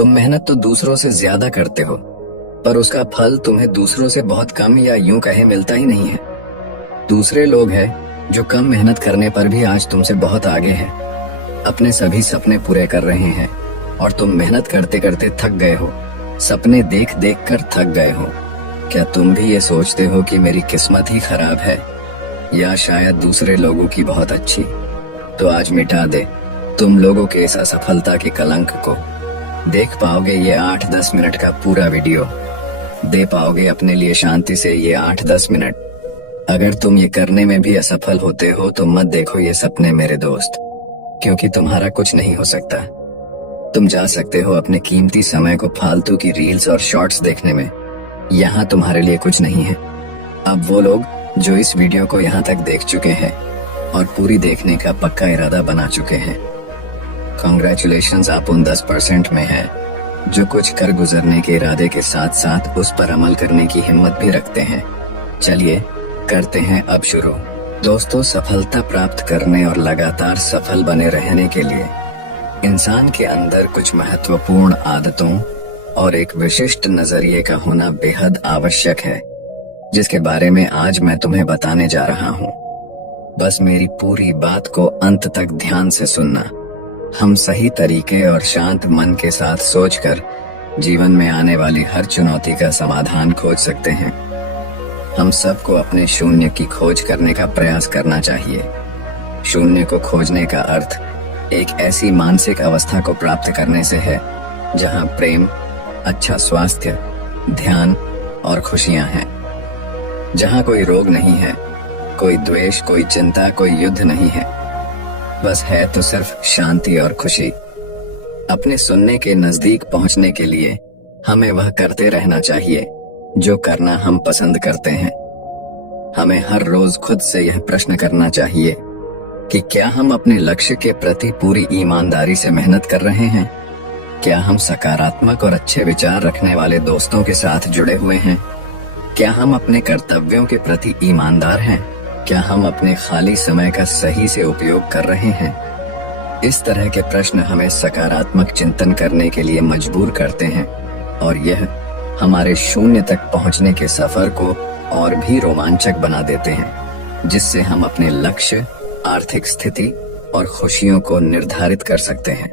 तुम मेहनत तो दूसरों से ज्यादा करते हो, पर उसका फल तुम्हें दूसरों से बहुत कम या यूं कहे मिलता ही नहीं है। दूसरे लोग हैं जो कम मेहनत करने पर भी आज तुमसे बहुत आगे हैं, अपने सभी सपने पूरे कर रहे हैं, और तुम मेहनत करते करते थक गए हो, सपने देख देख कर थक गए हो। क्या तुम भी ये सोचते हो कि मेरी किस्मत ही खराब है, या शायद दूसरे लोगों की बहुत अच्छी? तो आज मिटा दे तुम लोगों के इस असफलता के कलंक को। देख पाओगे ये 8-10 मिनट का पूरा वीडियो, दे पाओगे अपने लिए शांति से ये 8-10 मिनट। अगर तुम ये करने में भी असफल होते हो तो मत देखो ये सपने मेरे दोस्त, क्योंकि तुम्हारा कुछ नहीं हो सकता। तुम जा सकते हो अपने कीमती समय को फालतू की रील्स और शॉर्ट्स देखने में, यहाँ तुम्हारे लिए कुछ नहीं है। अब वो लोग जो इस वीडियो को यहाँ तक देख चुके हैं और पूरी देखने का पक्का इरादा बना चुके हैं, कांग्रेचुलेशंस, आप उन 10% में हैं जो कुछ कर गुजरने के इरादे के साथ साथ उस पर अमल करने की हिम्मत भी रखते हैं। चलिए करते हैं अब शुरू। दोस्तों, सफलता प्राप्त करने और लगातार सफल बने रहने के लिए इंसान के अंदर कुछ महत्वपूर्ण आदतों और एक विशिष्ट नजरिए का होना बेहद आवश्यक है, जिसके बारे में आज मैं तुम्हें बताने जा रहा हूँ। बस मेरी पूरी बात को अंत तक ध्यान से सुनना। हम सही तरीके और शांत मन के साथ सोचकर जीवन में आने वाली हर चुनौती का समाधान खोज सकते हैं। हम सबको अपने शून्य की खोज करने का प्रयास करना चाहिए। शून्य को खोजने का अर्थ एक ऐसी मानसिक अवस्था को प्राप्त करने से है जहां प्रेम, अच्छा स्वास्थ्य, ध्यान और खुशियां हैं। जहां कोई रोग नहीं है, कोई द्वेष, कोई चिंता, कोई युद्ध नहीं है, बस है तो सिर्फ शांति और खुशी। अपने सुनने के नजदीक पहुंचने के लिए हमें वह करते रहना चाहिए जो करना हम पसंद करते हैं। हमें हर रोज खुद से यह प्रश्न करना चाहिए कि क्या हम अपने लक्ष्य के प्रति पूरी ईमानदारी से मेहनत कर रहे हैं? क्या हम सकारात्मक और अच्छे विचार रखने वाले दोस्तों के साथ जुड़े हुए हैं? क्या हम अपने कर्तव्यों के प्रति ईमानदार हैं? क्या हम अपने खाली समय का सही से उपयोग कर रहे हैं? इस तरह के प्रश्न हमें सकारात्मक चिंतन करने के लिए मजबूर करते हैं, और यह हमारे शून्य तक पहुंचने के सफर को और भी रोमांचक बना देते हैं, जिससे हम अपने लक्ष्य, आर्थिक स्थिति और खुशियों को निर्धारित कर सकते हैं।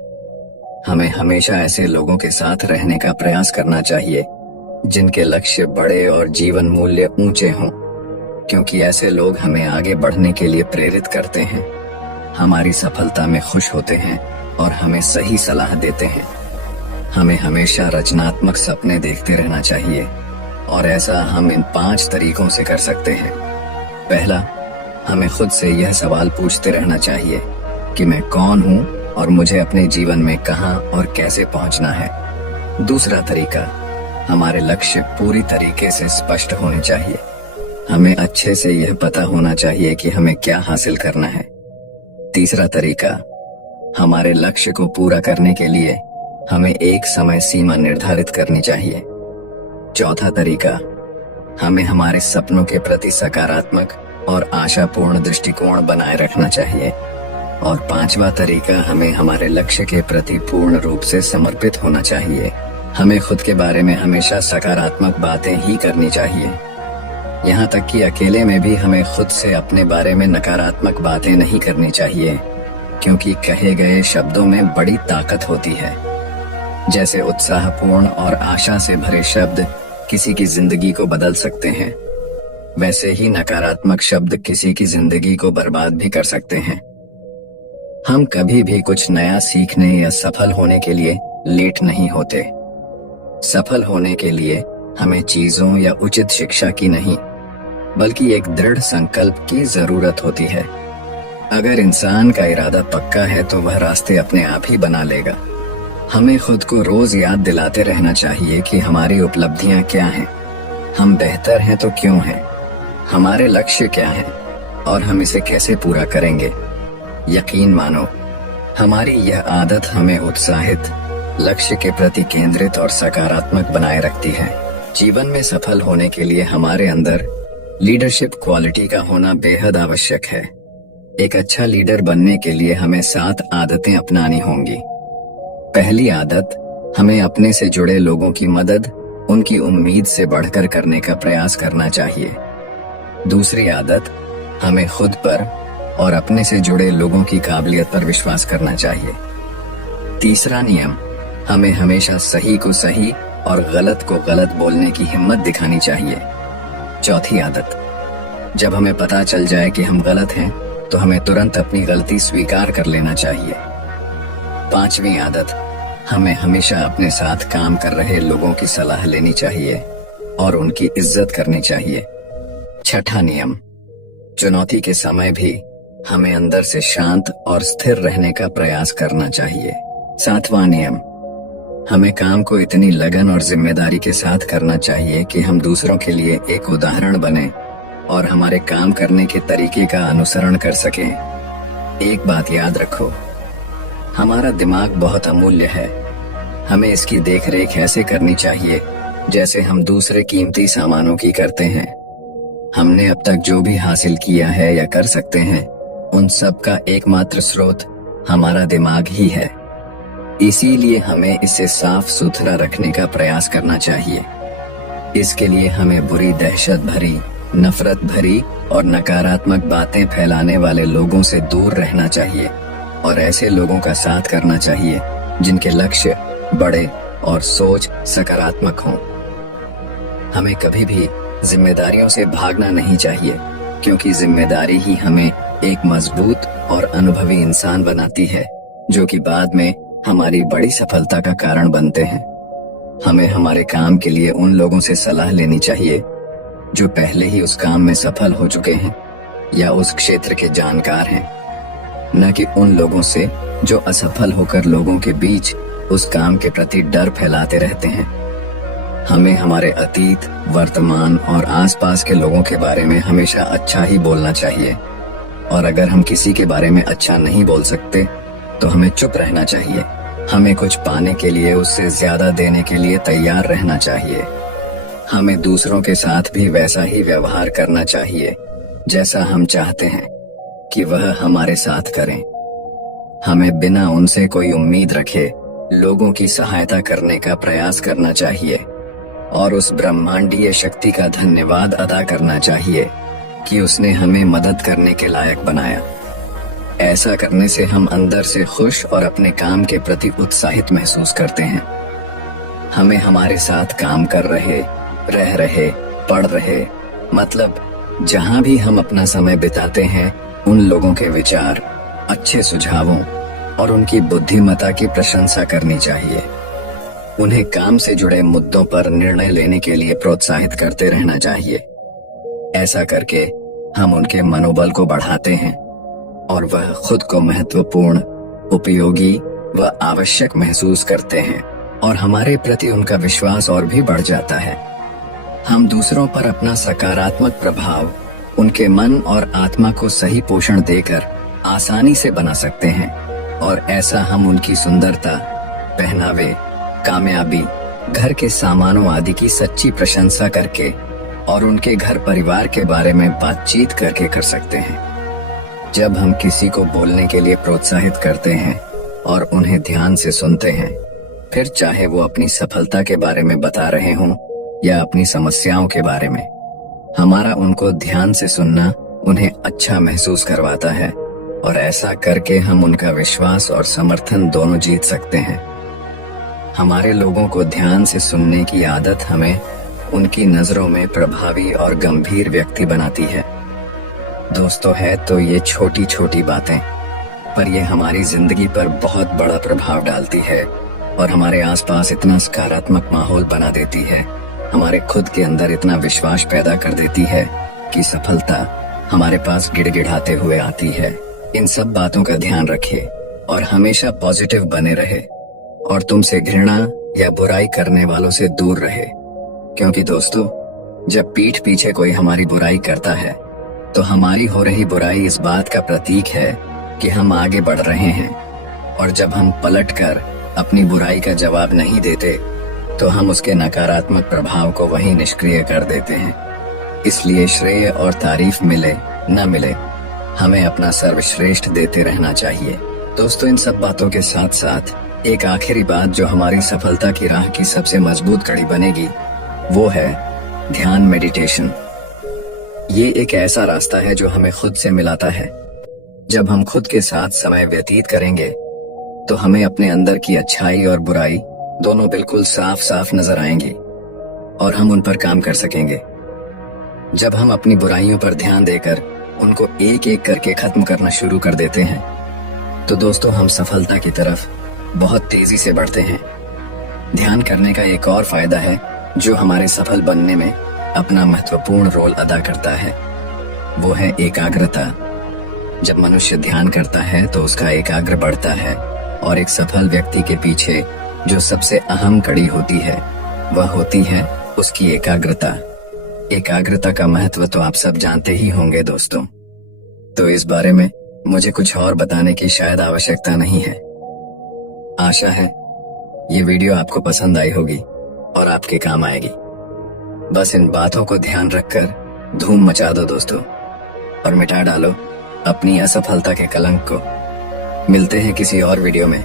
हमें हमेशा ऐसे लोगों के साथ रहने का प्रयास करना चाहिए जिनके लक्ष्य बड़े और जीवन मूल्य ऊंचे हों, क्योंकि ऐसे लोग हमें आगे बढ़ने के लिए प्रेरित करते हैं, हमारी सफलता में खुश होते हैं और हमें सही सलाह देते हैं। हमें हमेशा रचनात्मक सपने देखते रहना चाहिए, और ऐसा हम इन 5 तरीकों से कर सकते हैं। पहला, हमें खुद से यह सवाल पूछते रहना चाहिए कि मैं कौन हूँ और मुझे अपने जीवन में कहाँ और कैसे पहुँचना है। दूसरा तरीका, हमारे लक्ष्य पूरी तरीके से स्पष्ट होने चाहिए। हमें अच्छे से यह पता होना चाहिए कि हमें क्या हासिल करना है। तीसरा तरीका, हमारे लक्ष्य को पूरा करने के लिए हमें एक समय सीमा निर्धारित करनी चाहिए। चौथा तरीका, हमें हमारे सपनों के प्रति सकारात्मक और आशापूर्ण दृष्टिकोण बनाए रखना चाहिए। और पांचवा तरीका, हमें हमारे लक्ष्य के प्रति पूर्ण रूप से समर्पित होना चाहिए। हमें खुद के बारे में हमेशा सकारात्मक बातें ही करनी चाहिए। यहाँ तक कि अकेले में भी हमें खुद से अपने बारे में नकारात्मक बातें नहीं करनी चाहिए, क्योंकि कहे गए शब्दों में बड़ी ताकत होती है। जैसे उत्साहपूर्ण और आशा से भरे शब्द किसी की जिंदगी को बदल सकते हैं, वैसे ही नकारात्मक शब्द किसी की जिंदगी को बर्बाद भी कर सकते हैं। हम कभी भी कुछ नया सीखने या सफल होने के लिए लेट नहीं होते। सफल होने के लिए हमें चीजों या उचित शिक्षा की नहीं, बल्कि एक दृढ़ संकल्प की जरूरत होती है। अगर इंसान का इरादा पक्का है तो वह रास्ते अपने आप ही बना लेगा। हमें खुद को रोज याद दिलाते रहना चाहिए कि हमारी उपलब्धियां क्या हैं, हम बेहतर हैं तो क्यों हैं, हमारे लक्ष्य क्या हैं और हम इसे कैसे पूरा करेंगे। यकीन मानो, हमारी यह आदत हमें उत्साहित, लक्ष्य के प्रति केंद्रित और सकारात्मक बनाए रखती है। जीवन में सफल होने के लिए हमारे अंदर लीडरशिप क्वालिटी का होना बेहद आवश्यक है। एक अच्छा लीडर बनने के लिए हमें 7 आदतें अपनानी होंगी। पहली आदत, हमें अपने से जुड़े लोगों की मदद उनकी उम्मीद से बढ़कर करने का प्रयास करना चाहिए। दूसरी आदत, हमें खुद पर और अपने से जुड़े लोगों की काबिलियत पर विश्वास करना चाहिए। तीसरा नियम, हमें हमेशा सही को सही और गलत को गलत बोलने की हिम्मत दिखानी चाहिए। चौथी आदत, जब हमें पता चल जाए कि हम गलत हैं तो हमें तुरंत अपनी गलती स्वीकार कर लेना चाहिए। पांचवी आदत, हमें हमेशा अपने साथ काम कर रहे लोगों की सलाह लेनी चाहिए और उनकी इज्जत करनी चाहिए। छठा नियम, चुनौती के समय भी हमें अंदर से शांत और स्थिर रहने का प्रयास करना चाहिए। सातवां नियम, हमें काम को इतनी लगन और जिम्मेदारी के साथ करना चाहिए कि हम दूसरों के लिए एक उदाहरण बने और हमारे काम करने के तरीके का अनुसरण कर सकें। एक बात याद रखो, हमारा दिमाग बहुत अमूल्य है। हमें इसकी देखरेख ऐसे करनी चाहिए जैसे हम दूसरे कीमती सामानों की करते हैं। हमने अब तक जो भी हासिल किया है या कर सकते हैं, उन सब का एकमात्र स्रोत हमारा दिमाग ही है। इसीलिए हमें इसे साफ सुथरा रखने का प्रयास करना चाहिए। इसके लिए हमें बुरी, दहशत भरी, नफरत भरी और नकारात्मक बातें फैलाने वाले लोगों से दूर रहना चाहिए और ऐसे लोगों का साथ करना चाहिए जिनके लक्ष्य बड़े और सोच सकारात्मक हों। हमें कभी भी जिम्मेदारियों से भागना नहीं चाहिए, क्योंकि जिम्मेदारी ही हमें एक मजबूत और अनुभवी इंसान बनाती है, जो कि बाद में हमारी बड़ी सफलता का कारण बनते हैं। हमें हमारे काम के लिए उन लोगों से सलाह लेनी चाहिए जो पहले ही उस काम में सफल हो चुके हैं या उस क्षेत्र के जानकार हैं, न कि उन लोगों से जो असफल होकर लोगों के बीच उस काम के प्रति डर फैलाते रहते हैं। हमें हमारे अतीत, वर्तमान और आसपास के लोगों के बारे में हमेशा अच्छा ही बोलना चाहिए, और अगर हम किसी के बारे में अच्छा नहीं बोल सकते तो हमें चुप रहना चाहिए। हमें कुछ पाने के लिए उससे ज्यादा देने के लिए तैयार रहना चाहिए। हमें दूसरों के साथ भी वैसा ही व्यवहार करना चाहिए जैसा हम चाहते हैं कि वह हमारे साथ करें। हमें बिना उनसे कोई उम्मीद रखे लोगों की सहायता करने का प्रयास करना चाहिए और उस ब्रह्मांडीय शक्ति का धन्यवाद अदा करना चाहिए कि उसने हमें मदद करने के लायक बनाया। ऐसा करने से हम अंदर से खुश और अपने काम के प्रति उत्साहित महसूस करते हैं। हमें हमारे साथ काम कर रहे, रह रहे, पढ़ रहे, मतलब जहां भी हम अपना समय बिताते हैं, उन लोगों के विचार, अच्छे सुझावों और उनकी बुद्धिमत्ता की प्रशंसा करनी चाहिए। उन्हें काम से जुड़े मुद्दों पर निर्णय लेने के लिए प्रोत्साहित करते रहना चाहिए। ऐसा करके हम उनके मनोबल को बढ़ाते हैं और वह खुद को महत्वपूर्ण, उपयोगी व आवश्यक महसूस करते हैं और हमारे प्रति उनका विश्वास और भी बढ़ जाता है। हम दूसरों पर अपना सकारात्मक प्रभाव उनके मन और आत्मा को सही पोषण देकर आसानी से बना सकते हैं, और ऐसा हम उनकी सुंदरता, पहनावे, कामयाबी, घर के सामानों आदि की सच्ची प्रशंसा करके और उनके घर परिवार के बारे में बातचीत करके कर सकते हैं। जब हम किसी को बोलने के लिए प्रोत्साहित करते हैं और उन्हें ध्यान से सुनते हैं, फिर चाहे वो अपनी सफलता के बारे में बता रहे हों या अपनी समस्याओं के बारे में, हमारा उनको ध्यान से सुनना उन्हें अच्छा महसूस करवाता है और ऐसा करके हम उनका विश्वास और समर्थन दोनों जीत सकते हैं। हमारे लोगों को ध्यान से सुनने की आदत हमें उनकी नजरों में प्रभावी और गंभीर व्यक्ति बनाती है। दोस्तों, है तो ये छोटी छोटी बातें, पर ये हमारी जिंदगी पर बहुत बड़ा प्रभाव डालती है और हमारे आसपास इतना सकारात्मक माहौल बना देती है, हमारे खुद के अंदर इतना विश्वास पैदा कर देती है कि सफलता हमारे पास गिड़गिड़ाते हुए आती है। इन सब बातों का ध्यान रखिए और हमेशा पॉजिटिव बने रहे और तुमसे घृणा या बुराई करने वालों से दूर रहे, क्योंकि दोस्तों, जब पीठ पीछे कोई हमारी बुराई करता है तो हमारी हो रही बुराई इस बात का प्रतीक है कि हम आगे बढ़ रहे हैं, और जब हम पलटकर अपनी बुराई का जवाब नहीं देते तो हम उसके नकारात्मक प्रभाव को वहीं निष्क्रिय कर देते हैं। इसलिए श्रेय और तारीफ मिले न मिले, हमें अपना सर्वश्रेष्ठ देते रहना चाहिए। दोस्तों, इन सब बातों के साथ साथ एक आखिरी बात जो हमारी सफलता की राह की सबसे मजबूत कड़ी बनेगी, वो है ध्यान मेडिटेशन। ये एक ऐसा रास्ता है जो हमें खुद से मिलाता है। जब हम खुद के साथ समय व्यतीत करेंगे तो हमें अपने अंदर की अच्छाई और बुराई दोनों बिल्कुल साफ साफ नजर आएंगी और हम उन पर काम कर सकेंगे। जब हम अपनी बुराइयों पर ध्यान देकर उनको एक एक करके खत्म करना शुरू कर देते हैं तो दोस्तों हम सफलता की तरफ बहुत तेजी से बढ़ते हैं। ध्यान करने का एक और फायदा है जो हमारे सफल बनने में अपना महत्वपूर्ण रोल अदा करता है, वो है एकाग्रता। जब मनुष्य ध्यान करता है तो उसका एकाग्र बढ़ता है और एक सफल व्यक्ति के पीछे जो सबसे अहम कड़ी होती है वह होती है उसकी एकाग्रता। एकाग्रता का महत्व तो आप सब जानते ही होंगे दोस्तों, तो इस बारे में मुझे कुछ और बताने की शायद आवश्यकता नहीं है। आशा है ये वीडियो आपको पसंद आई होगी और आपके काम आएगी। बस इन बातों को ध्यान रखकर धूम मचा दो दोस्तों और मिटा डालो अपनी असफलता के कलंक को। मिलते हैं किसी और वीडियो में।